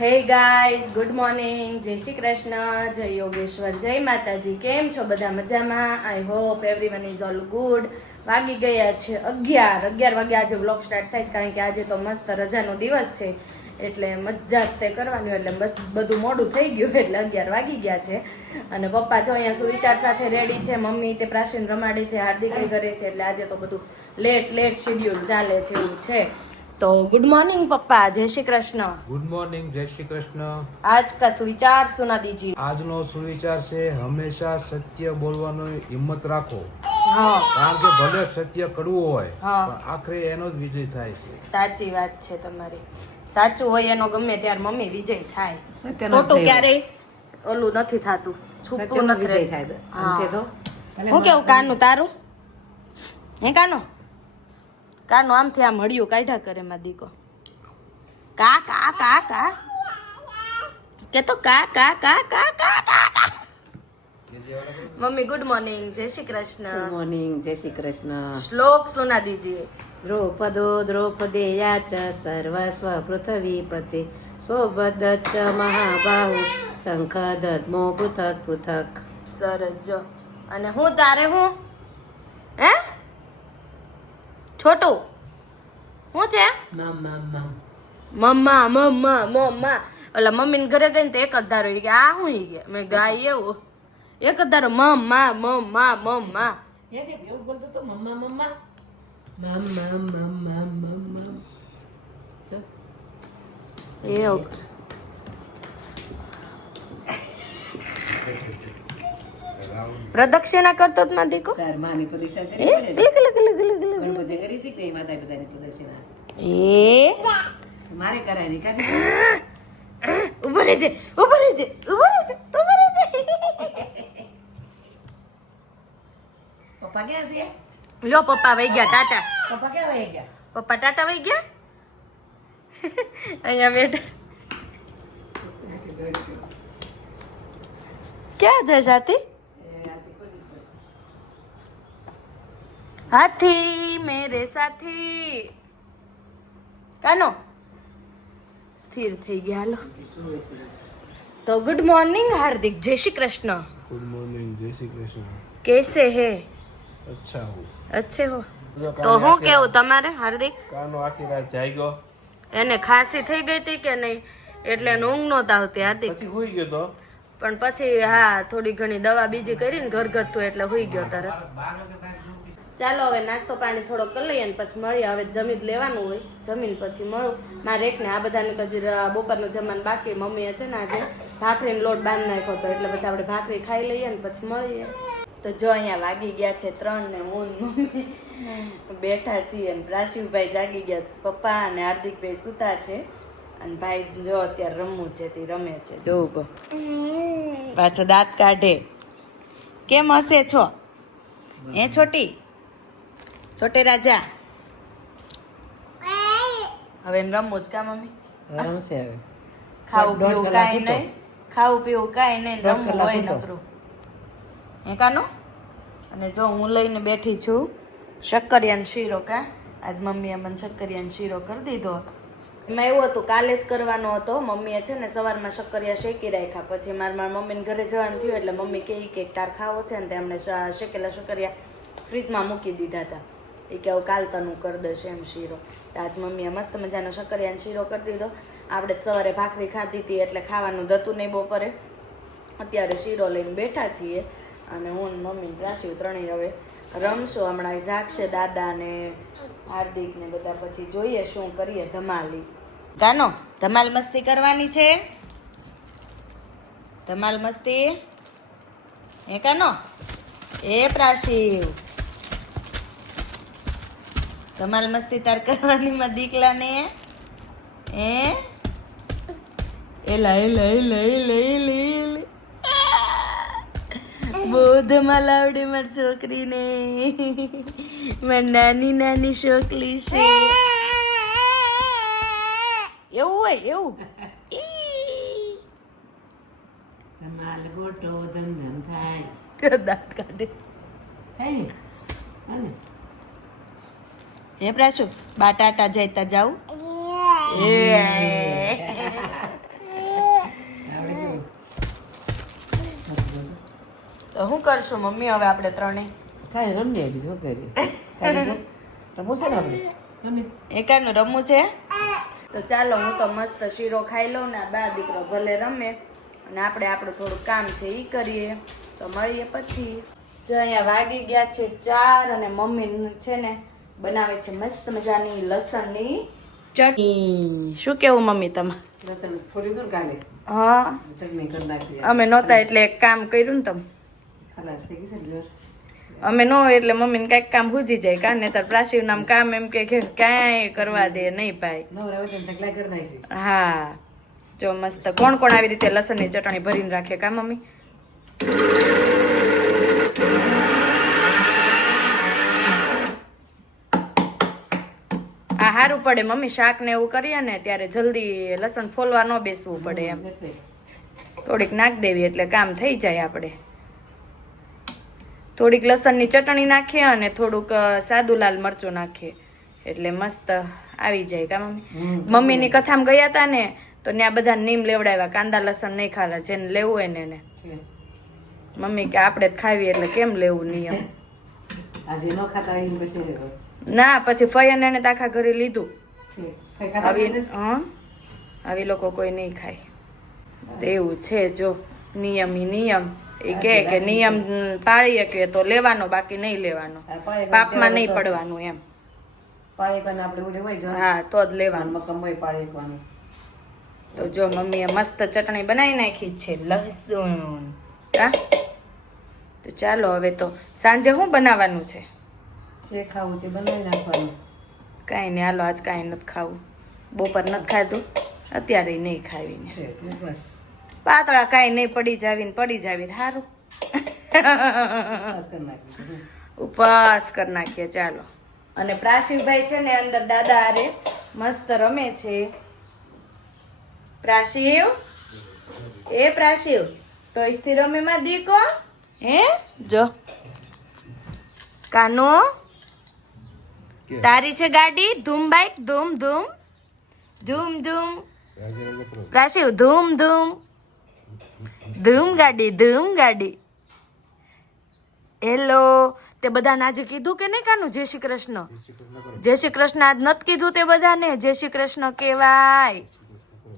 Hey guys good morning. જય શ્રી કૃષ્ણ. જય યોગેશ્વર. જય માતાજી. કેમ છો બધા મજામાં? I hope everyone is all good વાગી ગયા છે અગિયાર. અગિયાર વાગે આજે બ્લોગ સ્ટાર્ટ થાય છે, કારણ કે આજે તો મસ્ત રજાનો દિવસ છે. એટલે મજા તે કરવાની એટલે બસ બધું મોડું થઈ ગયું એટલે અગિયાર વાગી ગયા છે. અને પપ્પા જો અહીંયા સુવિચાર સાથે રેડી છે, મમ્મી તે પ્રાચીન રમાડે છે, હાર્દિક કરે છે, એટલે આજે તો બધું લેટ લેટ શેડ્યુલ ચાલે છે એવું છે. તો ગુડ મોર્નિંગ પપ્પા. જય શ્રી કૃષ્ણ. ગુડ મોર્નિંગ જય શ્રી કૃષ્ણ. આજ કા સુવિચાર સુના દીજી આજનો સુવિચાર છે હંમેશા સત્ય બોલવાનો હિંમત રાખો. કારણ કે ભલે સત્ય કડવું હોય પણ આખરે એનો જ વિજય થાય છે. સાચી વાત છે તમારી. સાચું હોય એનો ગમે ત્યારે મમ્મી વિજય થાય. ખોટું ક્યારેય ઓલું નથી થતું. છૂટું નથી થાય. હું. કેવું કાનું તારું? હે કાનું? કાનો આમથી આમ હળિયું કાઢ્યા કરે માં દીકો. કા કા કા કા? કે તો કા કા કા કા કા કા. મમ્મી ગુડ મોર્નિંગ જય શ્રી ગુડ કૃષ્ણ મોર્નિંગ જય શ્રી કૃષ્ણ. શ્લોક સુના દીજીએ દ્રૌપદો દ્રૌપદેયા ચ સર્વસ્વ પૃથ્વીપતે. સૌભદ્ર ચ મહાબાહુ. શંખ દદ્મો પૃથક પૃથક. સરસ જો. અને હું તારે હું? હે? છોટું શું છે? મમ મમ મમ. મમ્મા મમ્મા મમ્મા. ઓલા મમ્મીને ઘરે ગઈ ને તો એક જ ધારો ઈ કે આ હું ઈ કે? મેં ગાય એવું. એક જ ધારો મમ્મા મમ્મા મમ્મા. એવું બોલતો તો મમ્મા મમ્મા? પ્રદક્ષિણા કરતો જ માં દીકો એ મારે કરાવી કાઢી ઊભો રહેજે ઊભો રહેજે ઊભો રહેજે ઊભો રહેજે. છે? લ્યો પપ્પા વહી ગયા ટાટા. પપ્પા ક્યાં વહી ગયા? પપ્પા ટાટા વહી ગયા? અહીંયા બેઠા. ક્યાં છે સાથી? હાથી મેરે સાથી. કાનો? સ્થિર થઈ ગયા હાલો. તો ગુડ મોર્નિંગ હાર્દિક. જય શ્રી કૃષ્ણ. ગુડ મોર્નિંગ જય શ્રી કૃષ્ણ. કેસે હે? અચ્છા હો. અચ્છે હો. તો હું કેવું તમારે હાર્દિક? કાનો આખી રાત જાગ્યો? એને ખાંસી થઈ ગઈ હતી કે નહીં? એટલે એને ઊંઘ નહોતા આવતી હાર્દિક. પછી હોઈ ગયો તો? પણ પછી હા થોડી ઘણી દવા બીજી કરીને ઘરગથ્થું એટલે હોઈ ગયો તરત ચાલો હવે નાસ્તો પાણી થોડો કરી લઈએ ને પછી મળીએ. હવે જમી જ લેવાનું હોય. જમીન પછી મળું. મારે એકને આ બધાને તો હજી બપોરનું જમવાનું બાકી. મમ્મીએ છે ને આજે ભાખરીનો લોટ બાંધી નાખ્યો હતો. એટલે પછી આપણે ભાખરી ખાઈ લઈએ ને પછી મળીએ. તો જો અહીંયા વાગી ગયા છે ત્રણ ને હું મમ્મી. બેઠા છીએ અને રાશિવભાઈ જાગી ગયા પપ્પા અને હાર્દિકભાઈ સૂતા છે. અને ભાઈ જો અત્યારે રમવું છે તે રમે છે. જોવું કહો પાછો દાંત કાઢે. કેમ હશે છો? એ છોટી? છોટે રાજા. હવે એને રમવું જ કા મમ્મી? રમશે હવે. ખાવું પીવું કાંઈ નહીં. ખાવું પીવું કાંઈ નહીં રમવું હોય નકરું. હે કાનું? અને જો હું લઈને બેઠી છું શક્કરિયાનો શીરો કા? આજ મમ્મીએ મને શક્કરિયાનો શીરો કરી દીધો. એમાં એવું હતું કાલે જ કરવાનો હતો. મમ્મીએ છે ને સવારમાં શક્કરિયા શેકી રાખ્યા. પછી મારા મારા મમ્મીને ઘરે જવાનું થયું એટલે મમ્મી કહે કે તાર ખાવો છે ને તેમણે શેકેલા શક્કરિયા ફ્રીજમાં મૂકી દીધા હતા. એ કે આવું કાલ તનું કરી દેશે એમ શીરો. તો આજ મમ્મીએ મસ્ત મજાનો શક્કરિયાનો શીરો કરી દીધો. આપણે સવારે ભાખરી ખાધી હતી એટલે ખાવાનું દતું નહીં બપોરે. અત્યારે શીરો લઈને બેઠા છીએ અને હું મમ્મી ને ત્રણેય હવે રમશો. હમણાં જાગશે દાદા ને હાર્દિક ને બધા. પછી જોઈએ શું કરીએ ધમાલી ગાનો, ધમાલ મસ્તી કરવાની છે. ધમાલ મસ્તી. હે કાનો? એ પ્રાશિવ. ધમાલ મસ્તી તાર કરવાની માં દીકલા ને એ એલા એલા એલા એલા એલા એલા. બહુ ધમાલ આવડે માર છોકરીને. માર નાની નાની છોકરી છે. એવું હોય એવું? ધમાલ ગોટો ધમધમ થાય. દાંત કાઢે થાય ને. હે પ્રાશુ બાટાટા જઈતા જાઉં? તો શું કરશું મમ્મી? હવે આપણે ત્રણે કાંઈ રમીએ બીજું કરીએ? રમવું છે ને આપણે? એકાનું રમવું છે? તો ચાલો હું તો મસ્ત શીરો ખાઈ લઉં ને બા દીકરો ભલે રમે. અને આપણે આપણું થોડું કામ છે એ કરીએ. તો મળીએ પછી. જો અહીંયા વાગી ગયા છે ચાર અને મમ્મી છે ને બનાવે છે મસ્ત મજાની લસણની ચટણી. શું કેવું મમ્મી તમારે? લસણ ફોડી દઉં કાલે. હા. ચટણી કરી નાખી અમે નહોતા એટલે એક કામ કર્યું ને તમે. ખલાસ થઈ ગઈ છે જોર. અમે ન હોય એટલે મમ્મીને કાંઈક કામ ભૂજી જાય કાં? તાર પ્રાચીવ નામ કામ એમ કે કે કાંઈ કરવા દે નહીં ભાઈ. હા. જો મસ્ત કોણ કોણ આવી રીતે લસણની ચટણી ભરીને રાખે કા મમ્મી? સારું પડે. મમ્મી શાક ને એવું કરીએ ને ત્યારે જલ્દી લસણ ફોલવા ન બેસવું પડે એમ. થોડીક નાખ દેવી એટલે કામ થઈ જાય આપણે. થોડીક લસણની ચટણી નાખીએ અને થોડુંક સાદું લાલ મરચું નાખીએ. એટલે મસ્ત આવી જાય કા મમ્મી? મમ્મીની કથામાં ગયા હતા ને તો ત્યાં બધા નીમ લેવડાવ્યા કાંદા લસણ નહીં ખાલા જેને લેવું હોય ને એને. મમ્મી કે આપણે જ ખાવી એટલે કેમ લેવું નિયમ આજે ન ખાતા પછી. ના પછી ફયન એને આખા ઘરે લીધું. આવી હં આવી લોકો કોઈ નહીં ખાય. તો એવું છે જો નિયમ ઈ નિયમ. એ કહે કે નિયમ પાળીએ કે તો લેવાનો બાકી નહીં લેવાનો. પાપમાં નહીં પડવાનું એમ. હા. તો જ લેવાનું. તો જો મમ્મીએ મસ્ત ચટણી બનાવી નાખી છે લસણ. હા? તો ચાલો હવે તો સાંજે શું બનાવવાનું છે? જે ખાવું તે બનાવી નાખવાનું. કાંઈ નહીં હાલો આજ કાંઈ નથી ખાવું. બપોર નથી ખાધું અત્યારે નહીં ખાવીને. બસ. પાતળા કાંઈ નહીં પડી જાવી ને પડી જાવી સારું. ઉપવાસ કરી નાખીએ ચાલો. અને પ્રાશિવભાઈ છે ને અંદર દાદા આરે મસ્ત રમે છે. પ્રાશિવ? એ પ્રાશિવ ટોયસથી રમે માં દીકો? હે? જો. કાનો? તારી છે ગાડી? ધૂમ બાઈક? ધૂમ ધૂમ? ધૂમ ધૂમ. પ્રાશિવ ધૂમ ધૂમ. ધૂમ ગાડી ધૂમ ગાડી. હેલો તે બધાને આજે કીધું કે નહીં કાનું? જય શ્રી કૃષ્ણ. જય શ્રી કૃષ્ણ. આજ નથી કીધું તે બધાને. જય શ્રી કૃષ્ણ કહેવાય.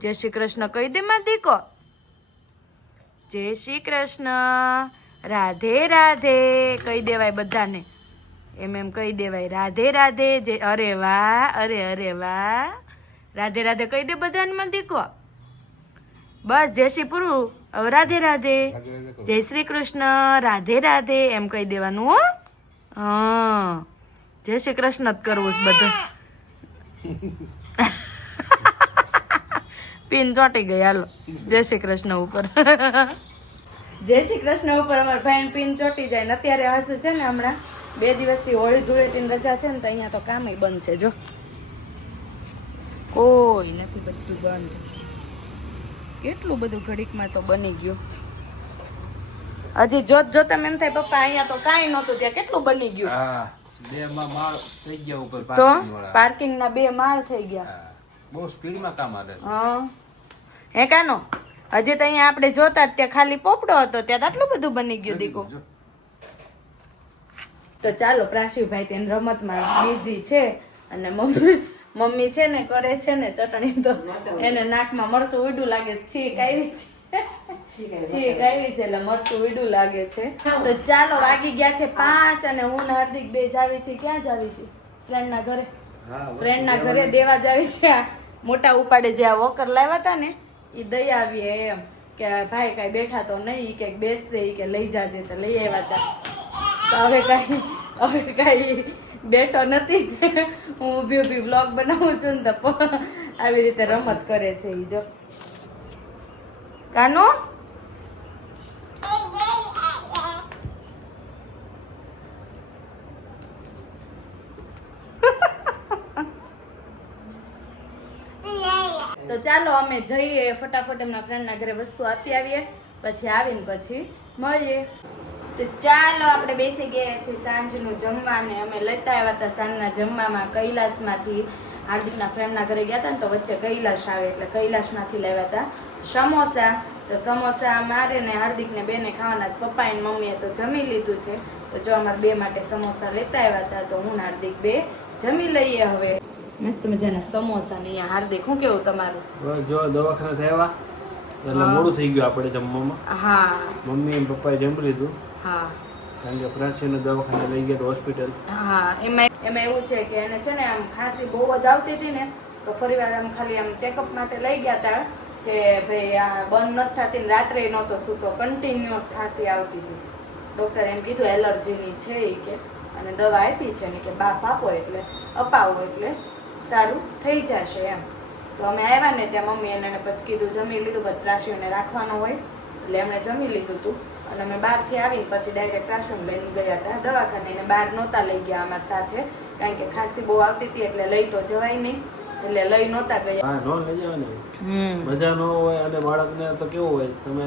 જય શ્રી કૃષ્ણ કહી દે માં દીકો. જય શ્રી કૃષ્ણ. રાધે રાધે કહી દેવાય બધાને. એમ એમ કહી દેવાય રાધે રાધે જે અરે વાહ અરે અરે વાહ. રાધે રાધે કહી દે બધાને માં દીકો બસ જય શ્રી પૂરું હવે રાધે રાધે. જય શ્રી કૃષ્ણ. રાધે રાધે એમ કહી દેવાનું હો. હા. જય શ્રી કૃષ્ણ જ કરવું બધું. પિન ચોંટી ગઈ હાલો. જય શ્રી કૃષ્ણ ઉપર. જય શ્રી કૃષ્ણ ઉપર અમારા ભાઈ પીન ચોટી જાય ને અત્યારે હશે છે ને હમણાં બે દિવસથી હોળી ધૂળેટીની રજા છે ને તો અહીંયા તો કામે બંધ છે જો. કોઈ નથી બધું બંધ. કેટલું બધું ઘડીકમાં તો બની ગયું. હજી જોત જોતા એમ થાય પપ્પા અહીંયા તો કાંઈ નહોતું ત્યાં કેટલું બની ગયું? બે માળ થઈ ગયા ઉપર તો પાર્કિંગ ના બે માળ થઈ ગયા. બહુ સ્પીડમાં કામ હે કાનો? હજી તો અહીંયા આપણે જોતા જ ત્યાં ખાલી પોપડો હતો ત્યાં આટલું બધું બની ગયું દીકુ. તો ચાલો પ્રાશિવભાઈ તેને રમતમાં બિઝી છે અને મમ્મી મમ્મી છે ને કરે છે ને ચટણી તો એને નાકમાં મરચું ઉડું લાગે છે. છીક આવી છે. છીક આવી છે. એટલે મરચું ઉડું લાગે છે. તો ચાલો વાગી ગયા છે પાંચ અને હું ને હાર્દિક બે જાવી છે ક્યાં જાવી છે ફ્રેન્ડના ઘરે. ફ્રેન્ડ ના ફ્રેન્ડના ઘરે. દેવા જાવી છે. આ મોટા ઉપાડે જે આ વોકર લાવ્યા હતા ને એ દઈ આવીએ એમ કે ભાઈ કાંઈ બેઠા તો નહીં કે બેસશે કે લઈ જાજે, તો લઈ આવ્યા હતા તો હવે કાંઈ હવે કાંઈ બેઠો નથી. હું ઊભી ઊભી બ્લોગ બનાવું છું ને તો આવી રીતે રમત કરે છે ઈ જો. કાનો તો ચાલો અમે જઈએ, ફટાફટ એમના ફ્રેન્ડના ઘરે વસ્તુ આપી આવીએ, પછી આવીને પછી મળીએ. તો ચાલો આપણે બેસી ગયા છીએ સાંજનું જમવાને. અમે લેતા આવ્યા હતા સાંજના જમવામાં કૈલાસમાંથી. હાર્દિકના ફ્રેન્ડના ઘરે ગયા હતા ને તો વચ્ચે કૈલાશ આવે એટલે કૈલાશમાંથી લેવા હતા સમોસા. તો સમોસા મારે ને હાર્દિકને બેને ખાવાના જ પપ્પાએ અને મમ્મીએ તો જમી લીધું છે. તો જો અમારે બે માટે સમોસા લેતા આવ્યા હતા, તો હું હાર્દિક બે જમી લઈએ હવે. મસ્ત મજાના સમોસા ને અહીંયા હાર શું કેવું તમારું? જો દવાખાના થયા એટલે મોડું થઈ ગયું આપણે જમવામાં. હા. મમ્મી અને પપ્પાએ જમી લીધું. હા. કારણ કે પ્રાચીન દવાખાને લઈ ગયા હોસ્પિટલ. હા એમાં એમાં એવું છે કે એને છે ને આમ ખાંસી બહુ જ આવતી હતી ને તો ફરી વાર આમ ખાલી આમ ચેકઅપ માટે લઈ ગયા હતા કે ભાઈ આ બંધ નથી થતી ને રાત્રે નહોતો સૂતો કન્ટિન્યુઅસ ખાંસી આવતી હતી. ડૉક્ટર એમ કીધું એલર્જીની છે એ કે. અને દવા આપી છે ને કે બાફ આપો એટલે અપાવો એટલે. સારું થઈ જશે એમ. તો અમે આવ્યા ને ત્યાં મમ્મી એને પછી કીધું જમી લીધું પછી પ્રાસીઓને રાખવાનો હોય. એટલે એમણે જમી લીધું હતું અને અમે બહારથી આવીને પછી ડાયરેક્ટ પ્રાશીઓને લઈને ગયા હતા. દવાખાને એને બહાર નહોતા લઈ ગયા અમારી સાથે. કારણ કે ખાંસી બહુ આવતી હતી એટલે લઈ તો જવાય નહીં. એટલે લઈ નહોતા ગયા. હા નો લઈ જાવ મજા ન હોય અને બાળકને તો કેવું હોય તમે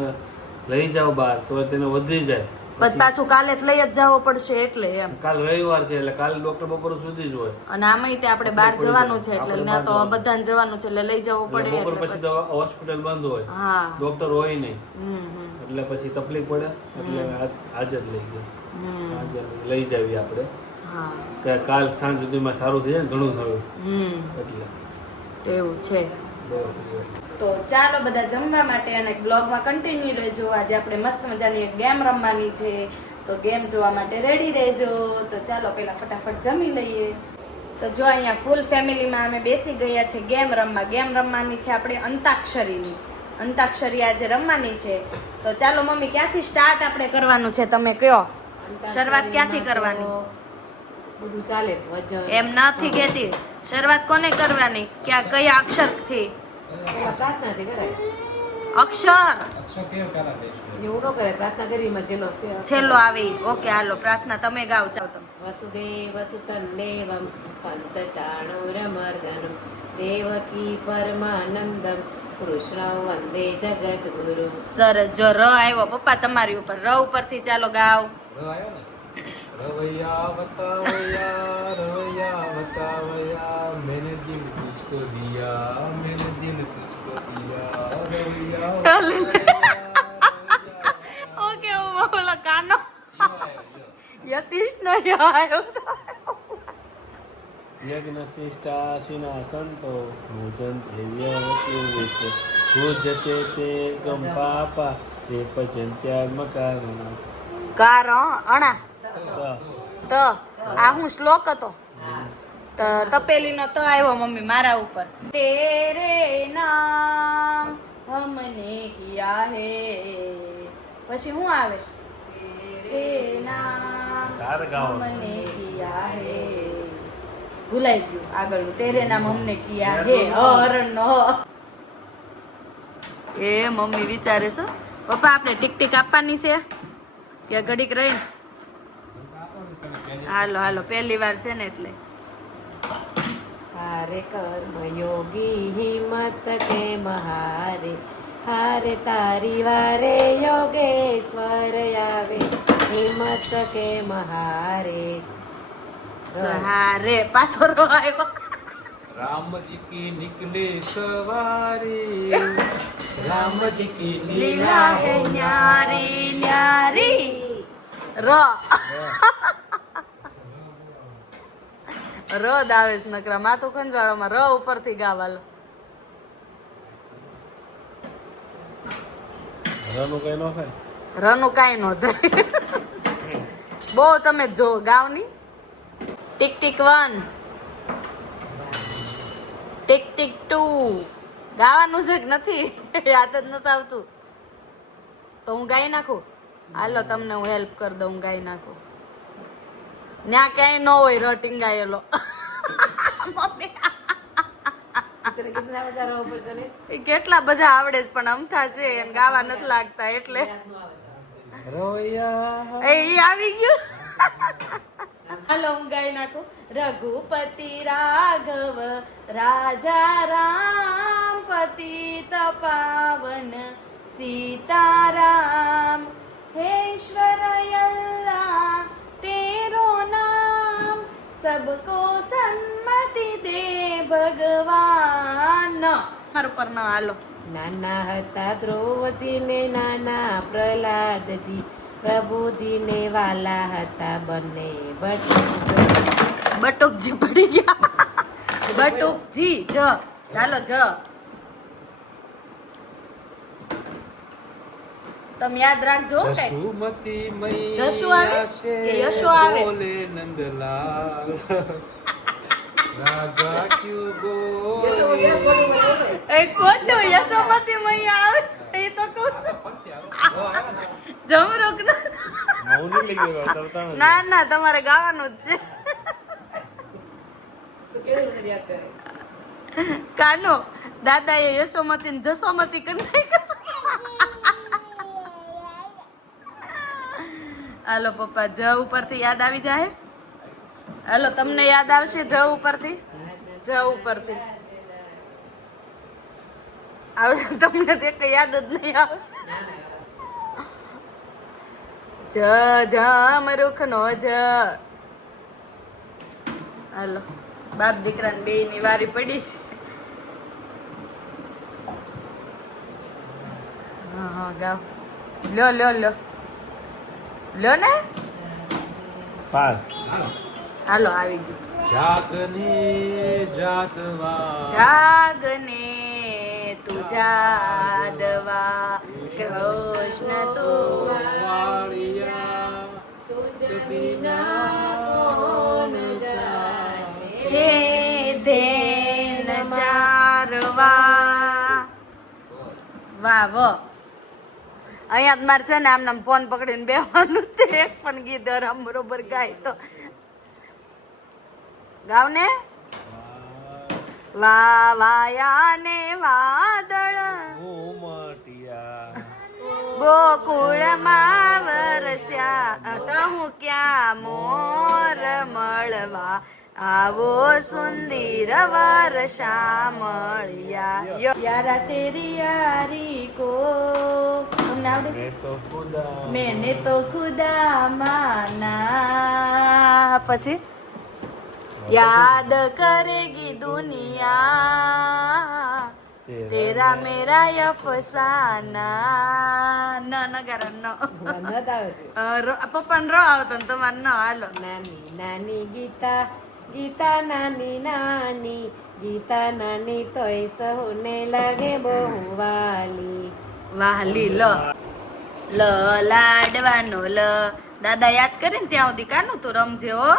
લઈ જાઓ બહાર તો તેને વધી જાય. પછી પાછું કાલે જ લઈ જ જવો પડશે એટલે એમ. કાલ રવિવાર છે એટલે કાલે ડોક્ટર બપોર સુધી જ હોય. અને આમાંય તે આપણે બહાર જવાનું છે એટલે ત્યાં તો બધાને જવાનું છે એટલે લઈ જવું પડે બપોર પછી દવા હોસ્પિટલ બંધ હોય. હા. ડોક્ટર હોય નહીં. એટલે પછી તકલીફ પડે એટલે આજ- જ લઈ ગયા સાંજે લઈ જાવી આપણે. હા. કાલ સાંજ સુધીમાં સારું થઈ જાય ઘણું થયું હમ. એટલે. એવું છે. તો ચાલો બધા જમવા માટે અને બ્લોગમાં કન્ટિન્યુ રહેજો. આજે આપણે મસ્ત મજાની એક ગેમ રમવાની છે. તો ગેમ જોવા માટે રેડી રહેજો. તો ચાલો પહેલાં ફટાફટ જમી લઈએ. તો જો અહીંયા ફૂલ ફેમિલીમાં અમે બેસી ગયા છે ગેમ રમવા. ગેમ રમવાની છે આપણે અંતાક્ષરીની. અંતાક્ષરી આજે રમવાની છે. તો ચાલો મમ્મી ક્યાંથી સ્ટાર્ટ આપણે કરવાનું છે તમે કયો? શરૂઆત ક્યાંથી કરવાની? બધું ચાલે એમ નથી કહેતી શરૂઆત કોને કરવાની? ક્યાં કયા અક્ષરથી? થી અક્ષર? એવું કરે પ્રાર્થના કરીમાં જેલો છેલ્લો આવી. ઓકે હાલો પ્રાર્થના તમે ગાવ ચાલો તમે. વસુદેવ સુતં દેવમ કંસ ચાણુરમર્દનમ દેવકી પરમાનંદમ કૃષ્ણ વંદે જગદગુરુ. સરસ. જો ર આવ્યો પપ્પા તમારી ઉપર ર ઉપરથી ચાલો ગાવ रवैया बतावया रवैया बतावया मैंने दिल तुझको दिया मैंने दिल तुझको दिया रवैया ओके वो बोला कानो यतीश नहीं आयो યજ્ઞ શિષ્ટાસીના સંતો ભોજન વિશે ભોજતે તે ગમ પાપા એ ભજન ત્યાગ કારણ અણા ત. આ હું શ્લોક હતો. તો. તપેલીનો ત આવ્યો મમ્મી મારા ઉપર. તેરે નામ હમને કિયા હે. પછી શું આવે? તેરે નામ હમને કિયા હે. ભૂલાઈ ગયું આગળનું. તેરે નામ હમને કિયા હે. હરણ નો એ મમ્મી વિચારે છો પપ્પા આપણે ટીક ટીક આપવાની છે? કે ઘડીક રહીને હાલો હાલો પહેલી વાર છે ને એટલે. હારે કર્મ યોગી હિંમત કે મહારે? હારે તારી વારે યોગેશ્વર આવે હિંમત કે મહારે? સહારે પાછો રો આવ્યો. રામજી કી નિકલે સવારે. રામજી કી લીલા હે ન્યારી ન્યારી. ર. ર જ આવે છે નકરા માથું ખંજાળોમાં ર ઉપરથી ગાવાલો રનું કઈ ન થાય. રનું કાંઈ નો થાય. બહુ તમે જો ગાવની. Tick tick one. Tick tick two. ગાવાનું છે કે નથી? યાદ જ નથી આવતું. તો હું ગાઈ નાખું? હાલો તમને હું હેલ્પ કરી દઉં હું ગાઈ નાખું. ત્યાં ક્યાંય ન હોય ર ટીંગાયેલો. કેટલા બધા આવડે છે પણ અમથા છે એમ ગાવા નથી લાગતા એટલે. રોયા એ આવી ગયું. હાલો હું ગાઈ નાખું. રઘુપતિ રાઘવ રાજા રામ પતિ તપાવન સીતારામ હે ઈશ્વર સબકો સંમતિ દે ભગવાન. મારું પર ન હાલો. નાના હતા ધ્રુવજીને નાના પ્રહલાદજી પ્રભુજીને વાલા હતા બંને બટુકજી પડી ગયા. બટુકજી. જ. ચાલો જ. તમે યાદ રાખજો. જસુ આવે? કે યશો આવે? બોલે નંદલાલ રાજા ક્યું બોલે એ ખોટું યશોમતી મૈયા આવે એ તો કહું છું ના. ના તમારે ગાવાનું જ છે કાનો દાદા એ યશોમતી ને જસોમતી કરી નાખ્યા. હાલો પપ્પા, જ ઉપરથી યાદ આવી જાય હાલો, તમને યાદ આવશે જ ઉપરથી? જ ઉપરથી. તમને તે કઈ યાદ જ નહીં આવે. જ જમ રૂખનો જ. હાલો, બાપ દીકરાને બે ની વારી પડી છે. હા હા ગાવ લ્યો લ્યો લ્યો. લ્યો ને. પાસ. હાલો આવી ગયું. જાગને જાતવા. જાગને તું જાદવા કૃષ્ણ તું. વાળિયા છે ધેન ચારવા વાહ. વો અહીંયા જ મારે છે ને આમને ફોન પકડીને બેવાનું તે એક પણ ગીત આમ બરોબર ગાય તો. ગાવ ને વા વાયા ને વાદળ. ગોકુળમાં વરસ્યા. કહું ક્યાં મોર મળવા? આવો સુંદર વાર શામળિયા. યારા તેરી યારી કો. તો મેને તો ખુદા માના પછી? યાદ કરેગી દુનિયા. તેરા મેરા અફસાના. ન ન આવે છે. અ, રો- આવતો ને તમારે ન હાલો. નાની નાની ગીતા. ગીતા નાની નાની ગીતા નાની તોય સહુને લાગે બહુ વાલી. વાહલી લ. લ લાડવાનો લ. દાદા યાદ કરે ને ત્યાં સુધી કાનું તું રમજે હો?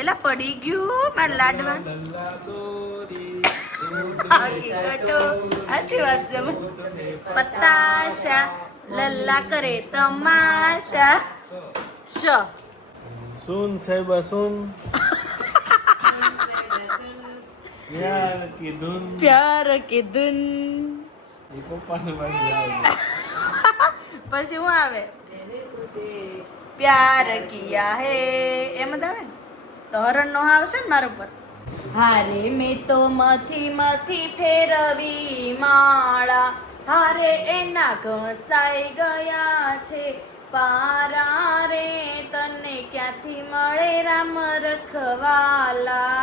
એલા પડી ગયું મારે હકીકતો સાચી વાત છે પતાશા લલ્લા કરે તમાશા. શ. સુન સાહેબા સુન. યાર કી ધૂન. પ્યાર કી ધૂન. પછી શું આવે? પ્યાર કિયા હે. એમ જ આવે ને? તો હરણ નો આવશે ને મારા ઉપર? હારે મેં તો મથી મથી ફેરવી માળા. હારે એના ઘસાઈ ગયા છે. પારા રે તને ક્યાંથી મળે રામ રખવાલા?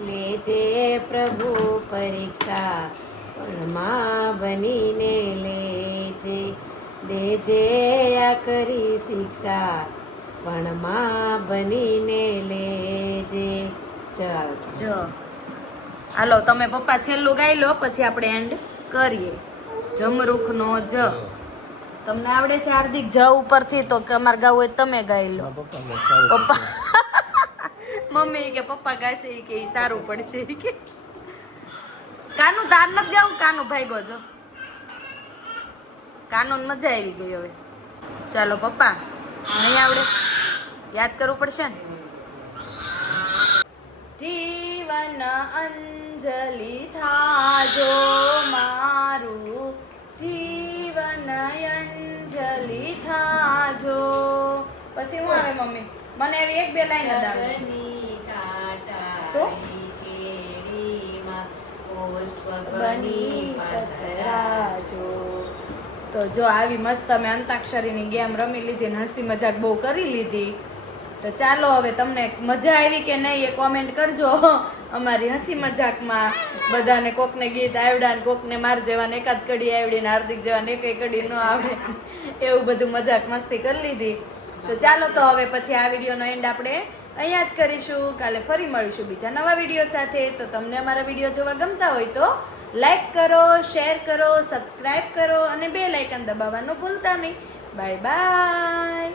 લેજે પ્રભુ પરીક્ષા. પણ માં બનીને લેજે દેજે આ કરી શિક્ષા. પણ માં બનીને લેજે. ચાલ. જ. હાલો તમે પપ્પા છેલ્લું ગાઈ લો પછી આપણે એન્ડ કરીએ. જમરૂખનો જ. તમને આવડે છે હાર્દિક જ ઉપરથી તો કે અમારે ગાવું હોય તમે ગાઈ લો. પપ્પા પપ્પા. મમ્મી કે, પપ્પા ગાશે કે એ સારું પડશે. કે, કાનું તાર નથી ગાવું કાનું ભાઈ જો. કાનું મજા આવી ગઈ હવે. ચાલો પપ્પા, નહીં આવડે? યાદ કરવું પડશે ને? જીવન અંજલિ થાજો મારું. જીવન અંજલિ થાજો. પછી હું આવે મમ્મી? મને એવી એક બે લાઈન જ બની કાંટા શું? કેરીમાં પુષ્પ બની બની પથરાજો. તો જો આવી મસ્ત અમે અંતાક્ષરીની ગેમ રમી લીધી ને હસી મજાક બહુ કરી લીધી. તો ચાલો હવે તમને મજા આવી કે નહીં એ કોમેન્ટ કરજો. અમારી હસી મજાકમાં બધાને કોકને ગીત આવડ્યા ને કોકને માર જેવાને એકાદ કડી આવડી ને હાર્દિક જેવાને એક કડી ન આવડે. એવું બધું મજાક મસ્તી કરી લીધી. તો ચાલો તો હવે પછી આ વિડીયોનો એન્ડ આપણે અહીંયા જ કરીશું. કાલે ફરી મળીશું બીજા નવા વીડિયો સાથે. તો તમને અમારા વીડિયો જોવા ગમતા હોય તો લાઈક કરો, શેર કરો સબસ્ક્રાઈબ કરો અને બે લાઇકન દબાવવાનું ભૂલતા નહીં. Bye bye.